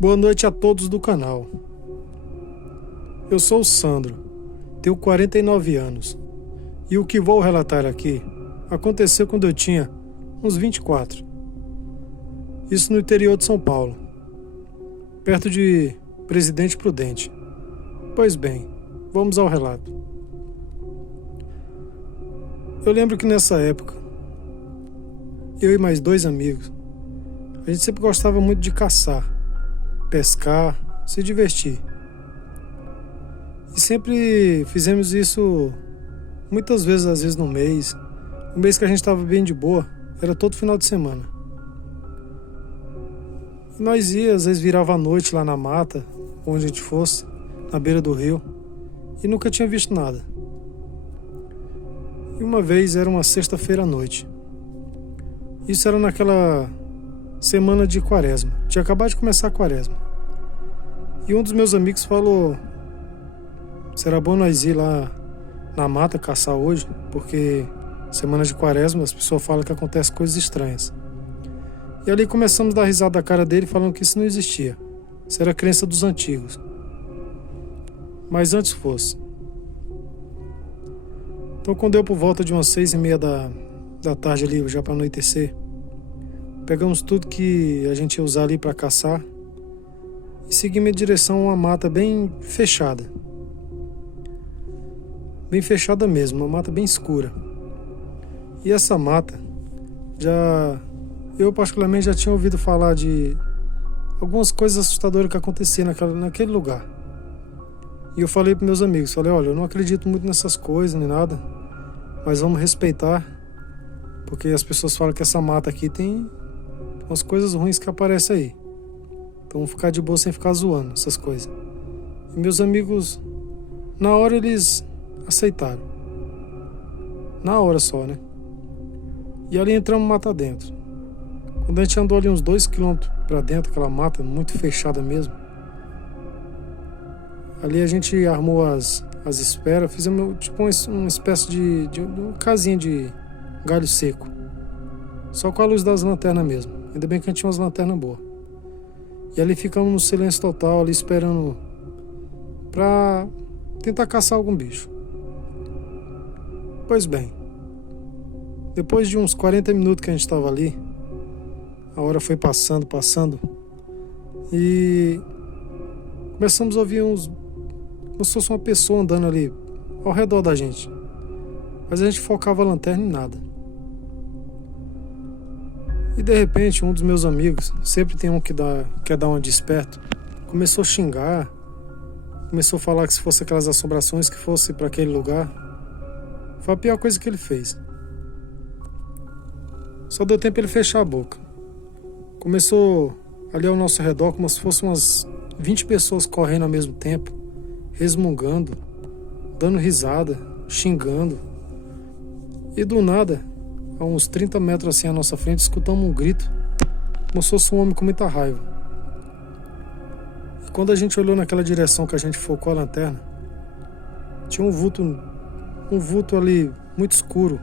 Boa noite a todos do canal. Eu sou o Sandro, tenho 49 anos e o que vou relatar aqui aconteceu quando eu tinha uns 24. Isso no interior de São Paulo, perto de Presidente Prudente. Pois bem, vamos ao relato. Eu lembro que nessa época, eu e mais 2 amigos, a gente sempre gostava muito de caçar, pescar, se divertir. E sempre fizemos isso muitas vezes, às vezes no mês. O mês que a gente estava bem de boa, era todo final de semana. E nós ia, às vezes virava à noite lá na mata, onde a gente fosse, na beira do rio, e nunca tinha visto nada. E uma vez era uma sexta-feira à noite. Isso era naquela semana de quaresma. Tinha acabado de começar a quaresma. E um dos meus amigos falou: será bom nós ir lá na mata caçar hoje, porque semana de quaresma as pessoas falam que acontecem coisas estranhas. E ali começamos a dar risada da cara dele, falando que isso não existia. Isso era a crença dos antigos. Mas antes fosse. Então quando deu por volta de umas 6:30 da tarde ali, já para anoitecer, pegamos tudo que a gente ia usar ali para caçar e seguimos em direção a uma mata bem fechada. Bem fechada mesmo, uma mata bem escura. E essa mata, eu particularmente já tinha ouvido falar de algumas coisas assustadoras que aconteciam naquele lugar. E eu falei para meus amigos, olha, eu não acredito muito nessas coisas nem nada, mas vamos respeitar, porque as pessoas falam que essa mata aqui tem umas coisas ruins que aparecem aí. Então vamos ficar de boa sem ficar zoando essas coisas. E meus amigos, na hora eles aceitaram. Na hora só, né? E ali entramos mata dentro. Quando a gente andou ali uns 2 quilômetros pra dentro, aquela mata muito fechada mesmo, ali a gente armou as esperas, fizemos tipo uma espécie de uma casinha de galho seco. Só com a luz das lanternas mesmo. Ainda bem que a gente tinha umas lanternas boas. E ali ficamos no silêncio total, ali esperando pra tentar caçar algum bicho. Pois bem, depois de uns 40 minutos que a gente estava ali, a hora foi passando, e começamos a ouvir como se fosse uma pessoa andando ali ao redor da gente. Mas a gente focava a lanterna em nada. E de repente, um dos meus amigos, sempre tem um que quer dar uma de esperto, começou a xingar, começou a falar que se fosse aquelas assombrações, que fosse para aquele lugar. Foi a pior coisa que ele fez. Só deu tempo ele fechar a boca. Começou ali ao nosso redor como se fossem umas 20 pessoas correndo ao mesmo tempo, resmungando, dando risada, xingando. E do nada, a uns 30 metros assim à nossa frente, escutamos um grito, como se fosse um homem com muita raiva. E quando a gente olhou naquela direção que a gente focou a lanterna, tinha um vulto ali muito escuro,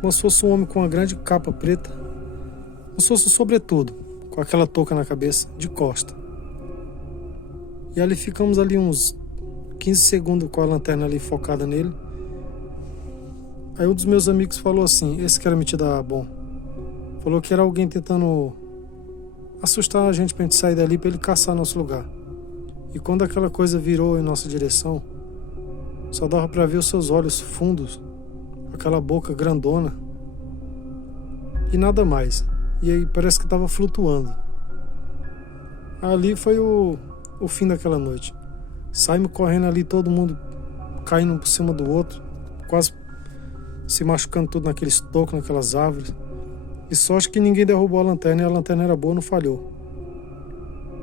como se fosse um homem com uma grande capa preta, como se fosse um sobretudo, com aquela touca na cabeça, de costa. E ali ficamos ali uns 15 segundos com a lanterna ali focada nele. Aí um dos meus amigos falou assim, esse que era metido a bom, falou que era alguém tentando assustar a gente pra gente sair dali pra ele caçar nosso lugar. E quando aquela coisa virou em nossa direção, só dava pra ver os seus olhos fundos, aquela boca grandona e nada mais. E aí parece que tava flutuando. Ali foi o fim daquela noite. Saímos correndo ali, todo mundo caindo por cima do outro, quase se machucando tudo naqueles tocos, naquelas árvores. E sorte que ninguém derrubou a lanterna, e a lanterna era boa, não falhou.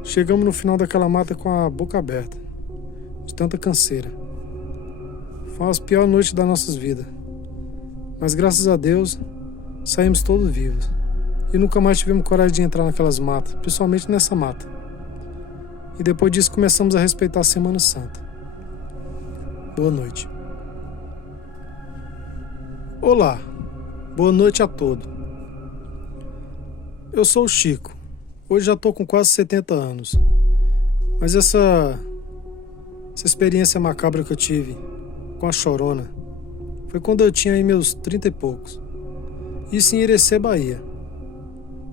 Chegamos no final daquela mata com a boca aberta, de tanta canseira. Foi uma das piores noites das nossas vidas. Mas graças a Deus, saímos todos vivos. E nunca mais tivemos coragem de entrar naquelas matas, principalmente nessa mata. E depois disso começamos a respeitar a Semana Santa. Boa noite. Olá, boa noite a todos. Eu sou o Chico, hoje já estou com quase 70 anos Mas essa experiência macabra que eu tive com a Chorona foi quando eu tinha aí meus 30 e poucos. Isso em Irecê, Bahia.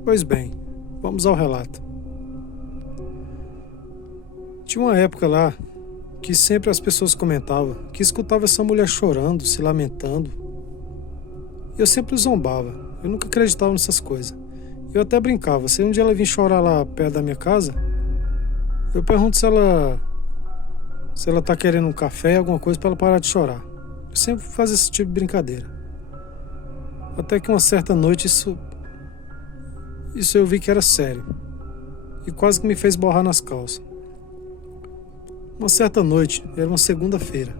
Pois bem, vamos ao relato. Tinha uma época lá que sempre as pessoas comentavam que escutava essa mulher chorando, se lamentando. Eu sempre zombava, eu nunca acreditava nessas coisas. Eu até brincava, se um dia ela vir chorar lá perto da minha casa, eu pergunto se ela tá querendo um café, alguma coisa para ela parar de chorar. Eu sempre fazia esse tipo de brincadeira. Até que uma certa noite isso eu vi que era sério. E quase que me fez borrar nas calças. Uma certa noite, era uma segunda-feira,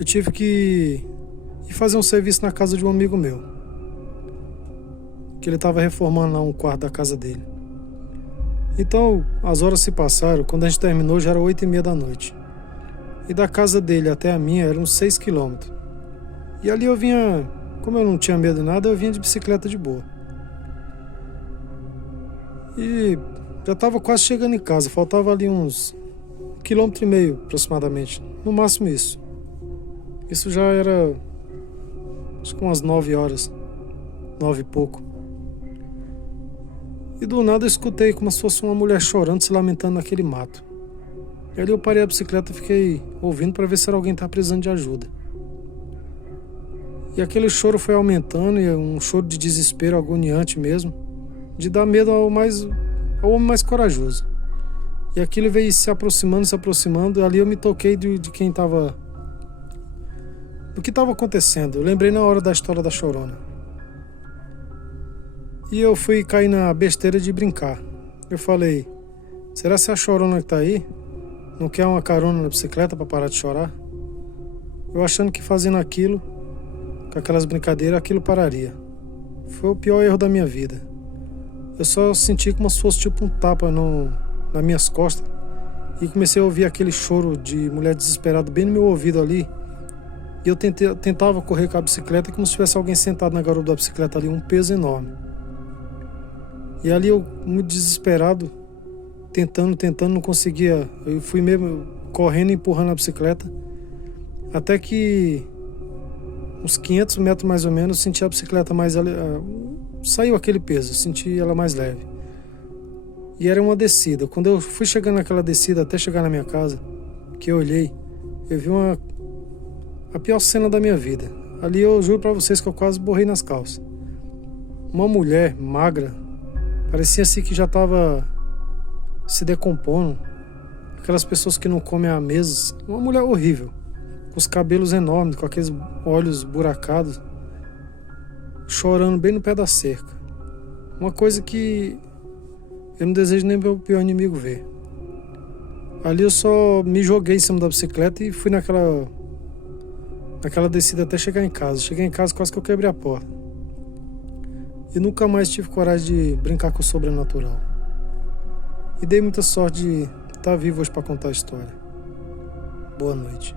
eu tive que ir fazer um serviço na casa de um amigo meu, que ele estava reformando lá um quarto da casa dele. Então, as horas se passaram, quando a gente terminou já era 8h30 da noite. E da casa dele até a minha eram uns 6 quilômetros. E ali eu vinha, como eu não tinha medo de nada, eu vinha de bicicleta de boa. E já estava quase chegando em casa, faltava ali uns 1,5 km aproximadamente, no máximo isso. Isso já era, acho que umas 9 horas, 9 e pouco. E do nada eu escutei como se fosse uma mulher chorando, se lamentando naquele mato. E ali eu parei a bicicleta e fiquei ouvindo para ver se era alguém que estava precisando de ajuda. E aquele choro foi aumentando, e um choro de desespero agoniante mesmo, de dar medo ao homem mais corajoso. E aquilo veio se aproximando, e ali eu me toquei do que estava acontecendo. Eu lembrei na hora da história da Chorona. E eu fui cair na besteira de brincar. Eu falei, será que a Chorona que tá aí não quer uma carona na bicicleta para parar de chorar? Eu achando que fazendo aquilo, com aquelas brincadeiras, aquilo pararia. Foi o pior erro da minha vida. Eu só senti como se fosse tipo um tapa nas minhas costas e comecei a ouvir aquele choro de mulher desesperada bem no meu ouvido ali. E eu tentava correr com a bicicleta como se tivesse alguém sentado na garupa da bicicleta ali, um peso enorme. E ali eu, muito desesperado, tentando, não conseguia. Eu fui mesmo correndo e empurrando a bicicleta, até que uns 500 metros mais ou menos, senti a bicicleta mais... saiu aquele peso, senti ela mais leve. E era uma descida. Quando eu fui chegando naquela descida até chegar na minha casa, que eu olhei, eu vi a pior cena da minha vida. Ali eu juro pra vocês que eu quase borrei nas calças. Uma mulher magra, parecia assim que já estava se decompondo. Aquelas pessoas que não comem há meses. Uma mulher horrível, com os cabelos enormes, com aqueles olhos buracados, chorando bem no pé da cerca. Uma coisa que eu não desejo nem meu pior inimigo ver. Ali eu só me joguei em cima da bicicleta e fui naquela descida até chegar em casa. Cheguei em casa quase que eu quebrei a porta. E nunca mais tive coragem de brincar com o sobrenatural. E dei muita sorte de estar vivo hoje para contar a história. Boa noite.